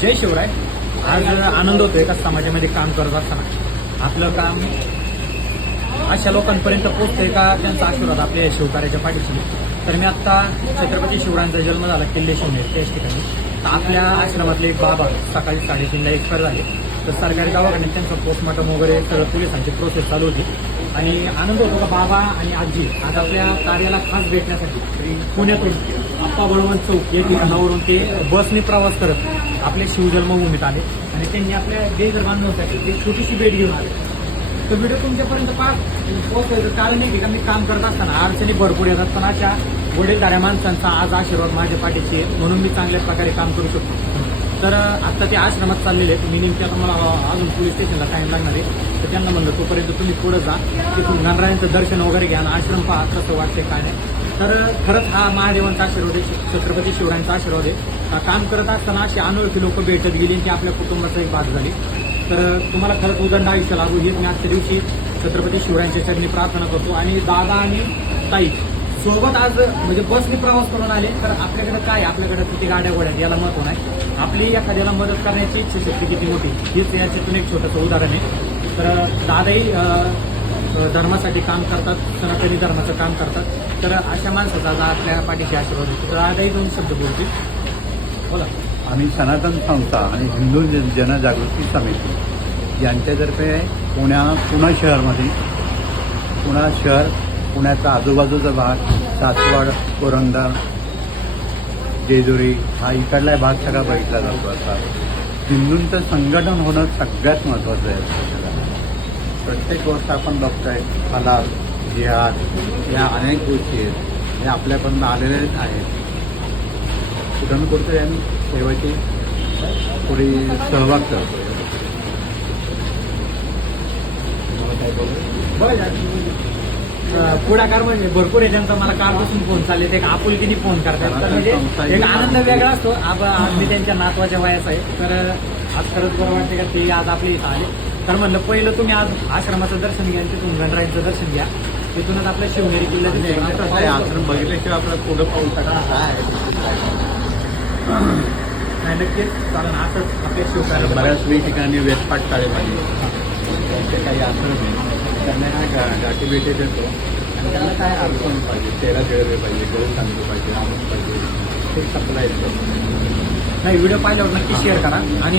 जय शिवराय. आज आनंद होतोय का समाजामध्ये काम करत असताना. आपलं काम अशा लोकांपर्यंत पोहोचतंय का त्यांचा आशीर्वाद आपल्या या शिवकार्याच्या पाठीशी. तर मी आता छत्रपती शिवरायांचा जन्म झाला किल्ले शिवनेर त्याच ठिकाणी. तर आपल्या आश्रमातले एक बाबा सकाळी साडेतीनला एक्सपायर झाले. तर सरकारी दवाखान्यात त्यांचं पोस्टमॉर्टम वगैरे सगळं पोलिसांची प्रोसेस चालू होती. आणि आनंद होतो का बाबा आणि आजी? आज आपल्या कार्याला खास भेटण्यासाठी पुण्यातून आप्पा बळवंत चौक या ठिकाणावरून ते बसने प्रवास करत आपल्या शिवजन्मभूमीत आले आणि त्यांनी आपल्या देशधर्मांसाठी एक छोटीशी भेट घेऊन आले. तर व्हिडिओ तुमच्यापर्यंत पाच पोहोचायचं कारण आहे की? का मी काम करत असताना अडचणी भरपूर येत असताना अशा वडीलधाऱ्या माणसांचा आज आशीर्वाद माझ्या पाठीशी आहे म्हणून मी चांगल्या प्रकारे काम करू शकतो. तर आता ते आश्रमात चाललेले आहेत. मी नेमकी आता मला अजून पोलीस स्टेशनला टाईम लागणार आहे. तर त्यांना म्हणलं तोपर्यंत तुम्ही पुढे जा. तिथून गणरायांचं दर्शन वगैरे घ्या आणि आश्रम पहा कसं वाटते काय नाही. तर खरंच हा महादेवांचा आशीर्वाद आहे छत्रपती शिवरायांचा आशीर्वाद आहे. काम करत असताना अशी अनोळखी लोक भेटत गेली आणि ती आपल्या कुटुंबाचा एक भाग झाली. तर तुम्हाला खरंच उदंड आयुष्य लागू. हेच मी आजच्या दिवशी छत्रपती शिवरायांच्या चरणी प्रार्थना करतो. आणि दादा आणि ताई सोबत आज म्हणजे बसने प्रवास करून आले. तर आपल्याकडे काय आपल्याकडे किती गाड्या गोड्या याला महत्त्व नाही. आपली एखाद्याला मदत करण्याची इच्छाशक्ती किती मोठी हीच याच्यातून एक छोटंसं उदाहरण आहे. तर दादाही धर्मासाठी काम करतात सनातनी धर्माचं काम करतात. तर अशा माणसाचा आज आपल्या पाठीशी आशीर्वाद होतो. तर दादाही दोन शब्द बोलतील. आम्ही सनातन संस्था आणि हिंदू जन- जनजागृती समिती यांच्यातर्फे पुण्या पुणे शहरमध्ये पुणा शहर पुण्याचा आजूबाजूचा भाग सासवड पुरंदर जेजुरी हा इकडला भाग सगळा बघितला जातो आता. हिंदूंचं संघटन होणं सगळ्यात महत्त्वाचं आहे. प्रत्येक गोष्ट आपण बघतोय हलाल जिहाद या अनेक गोष्टी आहेत. या आपल्यापर्यंत आलेल्या आहेत ना कुठेतरी आम्ही सेवेची थोडी सहभाग करतो पुढाकार म्हणजे भरपूर आहे त्यांचा. मला कालपासून फोन चालले ते एक आपुलकीने फोन करतात. तर म्हणजे एक आनंद वेगळा असतो. मी त्यांच्या नातवाच्या वयाचा आहे. तर आज खरंच बरं वाटते का? ते आज आपल्या इथं आले. तर म्हणलं पहिलं तुम्ही आज आश्रमाचं दर्शन घ्या तिथून गणरायांचं दर्शन घ्या. तिथूनच आपल्या शिवनेरी आहे, आश्रम बघितल्याशिवाय आपल्याला पुढं पाहू शकत नाही नक्कीच. कारण असंच बऱ्याच वेळी ठिकाणी वेदपाठ शाळेमध्ये त्यांचे काही आश्रम नाही त्यांना काय गाठी भेटी देतो. आणि त्यांना काय अडचण पाहिजे? तेरा जेळवे पाहिजे गहू तांदूळ पाहिजे आमक पाहिजे ते सप्लाय येतो नाही व्हिडिओ पाहिल्यावर नक्की शेअर करा. आणि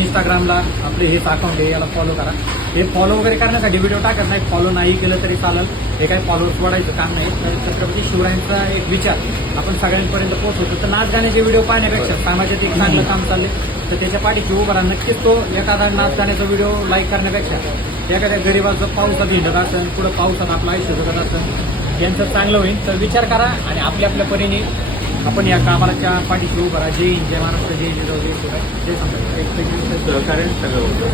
इंस्टाग्रामला आपले हेच अकाउंट आहे याला फॉलो करा. हे फॉलो वगैरे करण्यासाठी व्हिडिओ टाकत नाही. फॉलो नाही केलं तरी चालेल. हे काही फॉलोअर्स वाढायचं काम नाही. तर छत्रपती शिवरायांचा एक विचार. आपण सगळ्यांपर्यंत पोहोचवतो. तर नाच गाण्याचे व्हिडिओ पाहण्यापेक्षा सामाजिक एक चांगलं काम चालले तर त्याच्या पाठीशी उभं राहा. नक्कीच तो एखादा नाच गाण्याचा व्हिडिओ लाईक करण्यापेक्षा एखाद्या गरीबाचं पावसात भिंडत असेल पुढं पावसात आपलं आयुष्य जगत असेल यांचं चांगलं होईल. तर विचार करा आणि आपल्या आपल्या परीने आपण या कामाच्या पाठीशी उभं राहा. जय हिंद जय महाराष्ट्र जय जिजाऊ जय शिवराय जय संभाजी सहकार्य सगळं होतं.